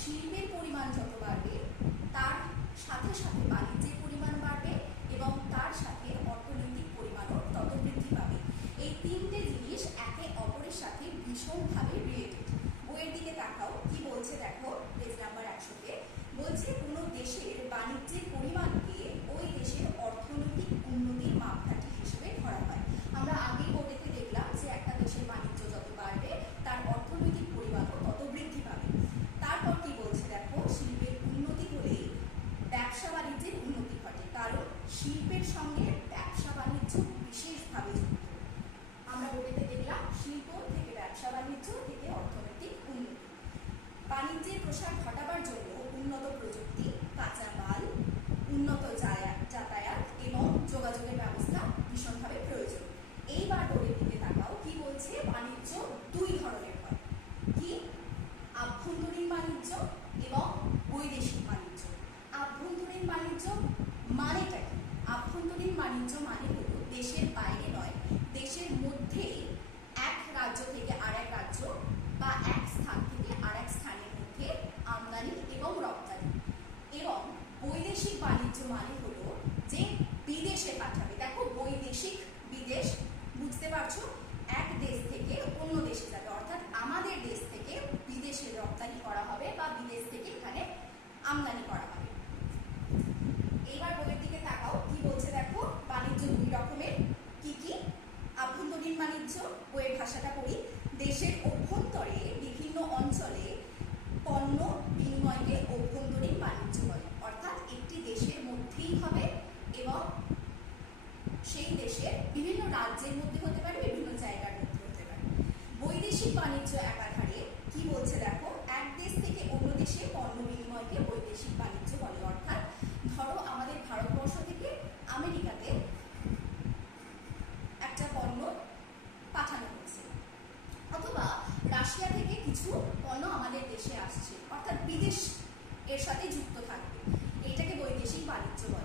শিল্পের পরিমাণ যত বাড়বে তার সাথে সাথে বাণিজ্যের পরিমাণ বাড়বে এবং তার সাথে অর্থনৈতিক পরিমাণও তত বৃদ্ধি পাবে। এই তিনটে জিনিস একে অপরের সাথে ভীষণভাবে রিলেটেড। বইয়ের দিকে তাকাও, কি বলছে দেখো, পেজ নাম্বার 100-তে বলছে কোনো দেশের বাণিজ্যের পরিমাণকে ওই দেশের অর্থনৈতিক উন্নতির মাপকাঠি হিসেবে ধরা হয়। আমরা আগেই বোর্ডেতে দেখলাম যে একটা দেশের বাণিজ্য যত বাড়বে তার অর্থনৈতিক পরিমাণও তত বৃদ্ধি পাবে। তারপর কি বলছে দেখো, শিল্পের উন্নতি হলেই ব্যবসা বাণিজ্যের উন্নতি ঘটে, কারণ শিল্পের সঙ্গে ব্যবসা বাণিজ্য বিশেষভাবে যুক্ত। আমরা বোর্ডেতে দেখলাম শিল্প থেকে ব্যবসা বাণিজ্য থেকে অর্থনৈতিক উন্নতি। বাণিজ্যের প্রসার ঘটাবার জন্য উন্নত প্রযুক্তি, কাঁচামাল, উন্নত যাতায়াত এবং যোগাযোগের ব্যবস্থা ভীষণভাবে প্রয়োজন। এইবার বোর্ডের দিকে তাকাও, কি বলছে, বাণিজ্য দুই ধরনের হয়। কি? আভ্যন্তরীণ বাণিজ্য এবং বৈদেশিক বাণিজ্য। আভ্যন্তরীণ বাণিজ্য মানেটা কি? আভ্যন্তরীণ বাণিজ্য মানে হলো দেশের বাইরে নয়, দেশের মধ্যেই এক রাজ্য থেকে আরেক রাজ্য বা এক স্থান থেকে আরেক স্থানের মধ্যে আমদানি এবং রপ্তানি। এবং বৈদেশিক বাণিজ্য মানে হলো যে বিদেশে পাঠাবে। দেখো, বৈদেশিক, বিদেশ, বুঝতে পারছো, এক দেশ থেকে অন্য দেশে যাবে, অর্থাৎ আমাদের দেশ থেকে বিদেশে রপ্তানি করা হবে বা বিদেশ থেকে এখানে আমদানি করা হবে। এইবার বইয়ের দিকে তাকাও, কি বলছে দেখো, বাণিজ্য দুই রকমের। কি কি? আভ্যন্তরীণ বাণিজ্য, বইয়ের ভাষাটা পড়ি, দেশের অভ্যন্তরে বিভিন্ন অঞ্চলে পণ্য বিনিময়কে অভ্যন্তরীণ বাণিজ্য বলে, অর্থাৎ একটি দেশের মধ্যেই হবে এবং সেই দেশের বিভিন্ন রাজ্যের মধ্যে হতে পারে, বিভিন্ন জায়গার মধ্যে হতে পারে। বৈদেশিক বাণিজ্য একাধারে, কি বলছে দেখো, এক দেশ থেকে অন্য দেশে পণ্য বিনিময়কে বৈদেশিক বাণিজ্য বলে। অর্থাৎ ধরো আমাদের ভারতবর্ষ থেকে আমেরিকাতে একটা পণ্য পাঠানো হচ্ছে, অথবা রাশিয়া থেকে কিছু পণ্য আমাদের দেশে আসছে, অর্থাৎ বিদেশ এর সাথে যুক্ত থাকবে, এটাকে বৈদেশিক বাণিজ্য বলে।